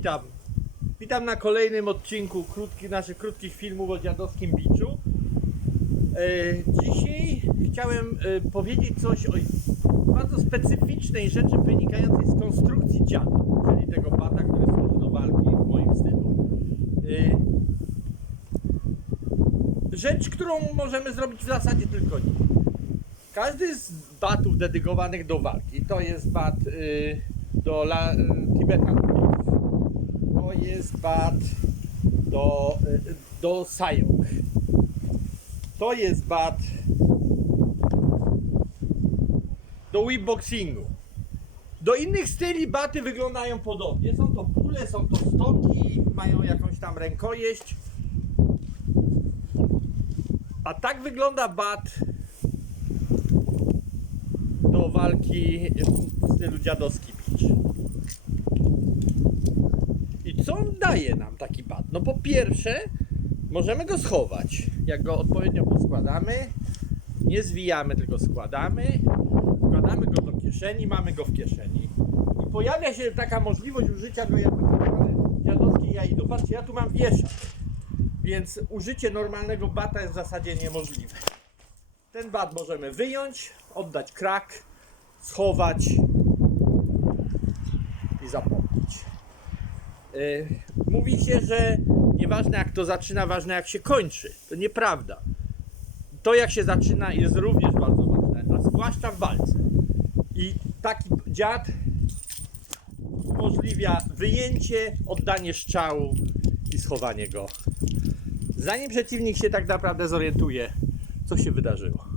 Witam. Witam na kolejnym odcinku krótkich, naszych krótkich filmów o dziadowskim biczu. E, dzisiaj chciałem e, powiedzieć coś o bardzo specyficznej rzeczy wynikającej z konstrukcji dziada, czyli tego bata, który służy do walki w moim stylu. E, rzecz, którą możemy zrobić w zasadzie tylko nim. Każdy z batów dedykowanych do walki, to jest bat do la, Tibetan bat do, do Sayok, to jest bat do whipboxingu. Do innych styli baty wyglądają podobnie. Są to pule, są to stoki, mają jakąś tam rękojeść. A tak wygląda bat do walki w stylu dziadowski bicz. Co on daje nam taki bat? No po pierwsze, możemy go schować. Jak go odpowiednio poskładamy, nie zwijamy, tylko składamy, wkładamy go do kieszeni, mamy go w kieszeni. I pojawia się taka możliwość użycia go zwane dziadowskiej jajdo. Patrzcie, ja tu mam wieszak, więc użycie normalnego bata jest w zasadzie niemożliwe. Ten bat możemy wyjąć, oddać krak, schować i zapomnieć. Yy, mówi się, że nieważne jak to zaczyna, ważne jak się kończy. To nieprawda. To jak się zaczyna jest również bardzo ważne, a zwłaszcza w walce. I taki dziad umożliwia wyjęcie, oddanie strzału i schowanie go. Zanim przeciwnik się tak naprawdę zorientuje, co się wydarzyło.